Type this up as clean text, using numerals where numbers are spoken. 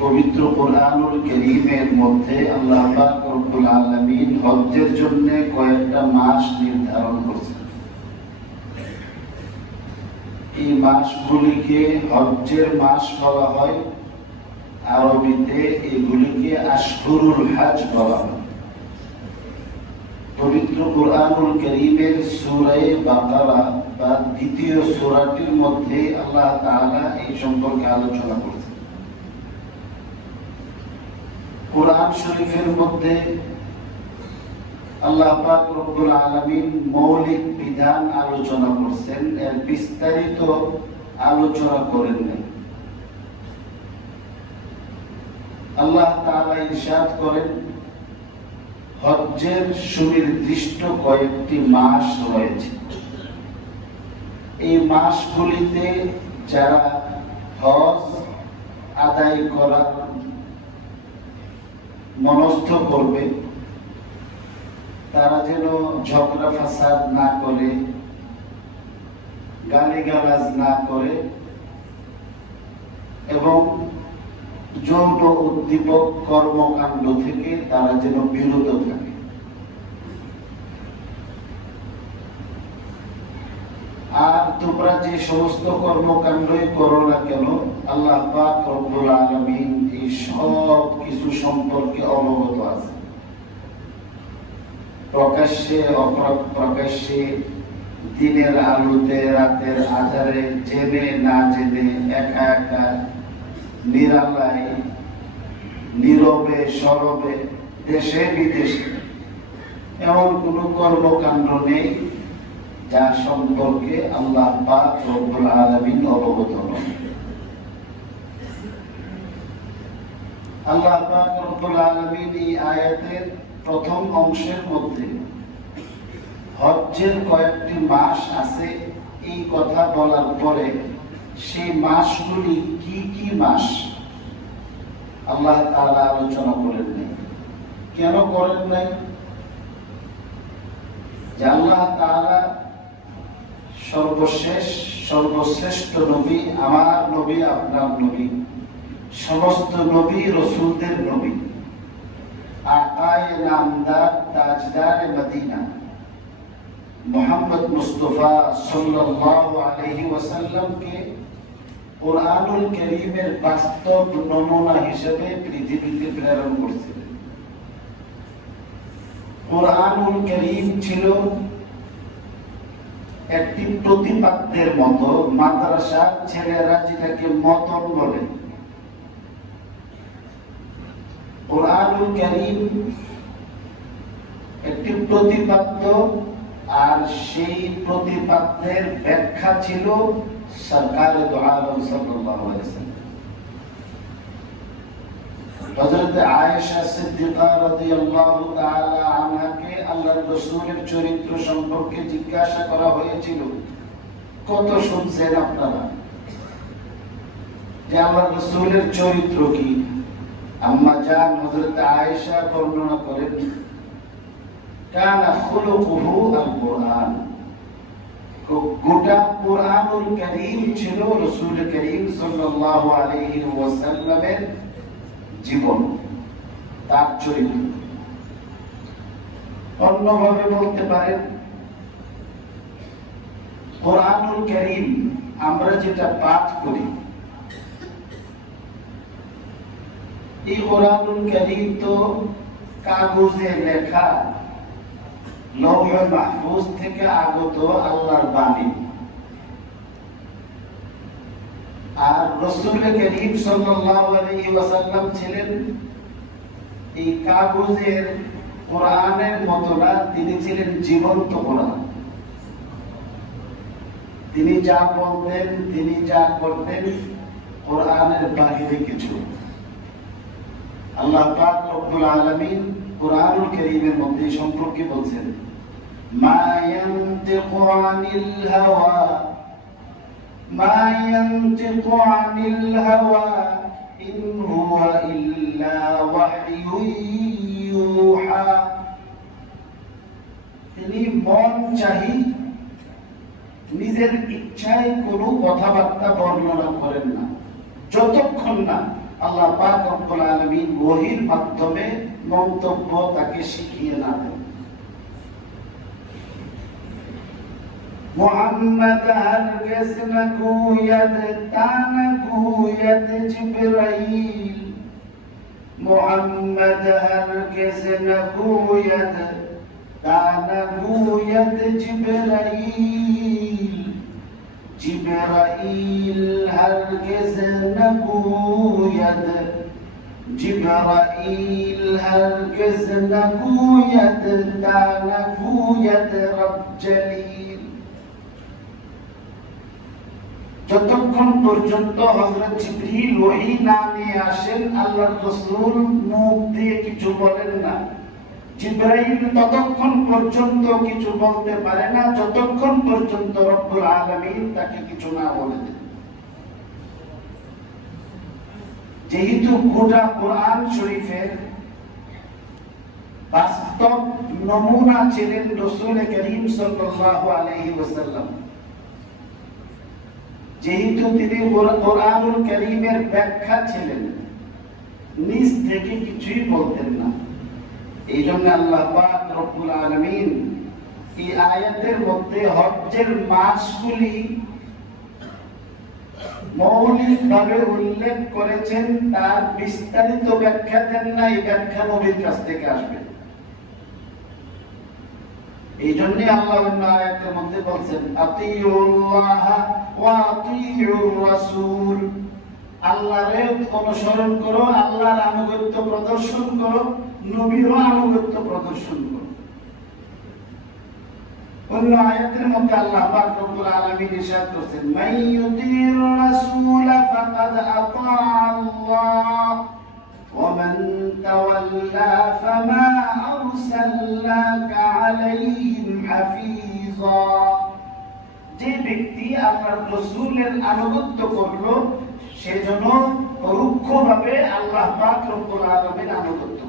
পবিত্র কোরআনুল কারীমের মধ্যে আল্লাহ পাক রব্বুল আলামিন হজ্জের জন্য কয়েকটা মাস নির্ধারণ করেছেন। এই মাসগুলিকে হজ্জের মাস বলা হয়, আরবিতে এগুলিকে আশহুরুল হজ বলা হয়। পবিত্র কোরআনুল কারীমের সূরা বাকারা বা দ্বিতীয় সূরাটির মধ্যে আল্লাহ তাআলা এই সম্পর্কে আলোচনা করেছেন। কোরআন শরীফের মধ্যে আল্লাহ পাক রব্বুল আলামিন মৌলিক বিধান আলোচনা করছেন, এর বিস্তারিত আলোচনা করেন নাই। আল্লাহ তাআলা ইরশাদ করেন, হজ্জের সুনির্দিষ্ট কয়েকটি মাস রয়েছে। এই মাসগুলিতে যারা হজ আদায় করার মনস্থ করবে তারা যেন ঝগড়া ফাসাদ না করে, গালিগালাজ না করে এবং যৌন উদ্দীপক কর্মকাণ্ড থেকে তারা যেন বিরত থাকে। আর তোমরা যে সমস্ত কর্মকাণ্ডই করো না কেন, আল্লাহ পাক রব্বুল আলামিন এই সব কিছু সম্পর্কে অবগত আছে। প্রকাশ্যে অপ্রকাশ্যে, দিনের আলোতে, রাতের আধারে, জেনে না জেনে, একা একা, নিরালায়, নীরবে, সরবে, দেশে বিদেশে এমন কোন কর্মকাণ্ড নেই যা সম্পর্কে আল্লাহ পাক রব্বুল আলামিন অবগত নন। আল্লাহ পাক রব্বুল আলামিন এই আয়াতের প্রথম অংশের মধ্যে হজ্জের কয়েকটি মাস আছে এই কথা বলার পরে সেই মাসগুলি কি কি মাস আল্লাহ তাআলা আলোচনা করেন নাই। কেন করেন নাই? যে আল্লাহ তাআলা সর্বশ্রেষ্ঠ নবী, আমার নবী, আপনার নবী, সমস্ত নবী রাসূলদের নবী, আকায়ে নামদার, তাজদারে মদিনা মুহাম্মদ মুস্তাফা সাল্লাল্লাহু আলাইহি ওয়াসাল্লামকে কোরআনুল কারীমের বাস্তব নমুনা হিসেবে পৃথিবীতে প্রেরণ করেছিলেন। কোরআনুল কারীম ছিল একটি প্রতিপাদ্যের মতো, মাদ্রাসার ছেলেরা যেটাকে মতন বলে। কোরআনুল কারীম একটি প্রতিপাদ্য, আর সেই প্রতিপাদ্যের ব্যাখ্যা ছিল সরকারে দো আলম সাল্লাল্লাহু আলাইহি ওয়াসাল্লাম। হযরত আয়েশা সিদ্দিকা রাদিয়াল্লাহু তাআলা আনহাকে আল্লাহর রাসূলের চরিত্র সম্পর্কে জিজ্ঞাসা করা হয়েছিল। কত শুনছেন আপনারা যে আল্লাহর রাসূলের চরিত্র কি? আম্মা জান হযরত আয়েশা বর্ণনা করেন, কানা খুলুকুহু আল কুরআন। গোটা কোরআনুল কারীম ছিল রাসূল করিম সাল্লাল্লাহু আলাইহি ওয়াসাল্লামের জীবন, তার চরিত্র। অন্যভাবে বলতে পারেন, কোরআনুল কারীম আমরা যেটা পাঠ করি, এই কোরআনুল কারীম তো কাগজে লেখা, লৌহে মাহফুজ থেকে আগত আল্লাহর বাণী। আর রাসূল করিম সাল্লাল্লাহু আলাইহি ওয়াসাল্লাম ছিলেন এই কাগজের কোরআনের মতো না, তিনি ছিলেন জীবন্ত কোরআন। তিনি যা বলতেন, তিনি যা করতেন, কোরআনের বাহিরে কিছু। আল্লাহ পাক রব্বুল আলামিন কোরআনুল কারীমের মধ্যে সম্পর্কে বলছেন, মা ইয়ানতিকু আনিল হাওয়া, মা ইয়ানতিকু আনিল হাওয়া ইন হুয়া ইল্লা ওয়াহয়ুন ইউহা। তিনি মন চাহি নিজের ইচ্ছায় কোনো কথাবার্তা বর্ণনা করেন না, যতক্ষণ না আল্লাহ পাক রব্বুল আলামিন ওহীর মাধ্যমে মন্তব্য তাকে শিখিয়ে না দেন। মোহাম্মদ হরগিজ না গোয়দ তান গোয়দ জিবরাইল, মোহাম্মদ হরগিজ না গোয়দ তান গোয়দ জিবরাইল, জিবরাইল হরগিজ না গোয়দ, জিবরাইল হরগিজ না গোয়দ তান গোয়দ রব জলিল। যতক্ষণ পর্যন্ত হযরত জিবরিল ওহী না নিয়ে আসেন, আল্লাহর রাসূল মুখ দিয়ে কিছু বলেন না। জিবরাইল ততক্ষণ পর্যন্ত কিছু বলতে পারে না যতক্ষণ পর্যন্ত রব্বুল আলামিন তাকে কিছু না বলে দেন। যেহেতু গোটা কোরআন শরীফের বাস্তব নমুনা ছিলেন রাসূল করিম সাল্লাল্লাহু আলাইহি ওয়াসাল্লাম, যেহেতু তিনি কোরআনুল কারীমের ব্যাখ্যা ছিলেন, নিজ থেকে কিছুই বলতেন না, এই জন্য আল্লাহ পাক রব্বুল আলামিন এই আয়াতের মধ্যে হজ্জের মাসগুলি মৌলিকভাবে উল্লেখ করেছেন, তার বিস্তারিত ব্যাখ্যা দেন না। এই ব্যাখ্যা নবীর কাছ থেকে আসবে। এই জন্য আল্লাহ অন্য আয়াতের মধ্যে বলছেন আতিউল্লাহ ওয়া আতিউর রাসূল, আল্লাহর অনুসরণ করো, আল্লাহর আনুগত্য প্রদর্শন করো, নবীর আনুগত্য প্রদর্শন করো। অন্য আয়াতের মধ্যে আল্লাহ পাক রব্বুল আলামিন ইরশাদ করেছেন মাইয়ুতির রাসূল ফাকাদ আতা আল্লাহ ওয়া মান তাওয়াল্লা ফামা আরসালনাকা আলাইহিম হাফিজা। যে ব্যক্তি আল্লাহর রাসূলের আনুগত্য করলো, সেজন্য পরোক্ষভাবে আল্লাহ পাক রব্বুল আলামিন আনুগত্য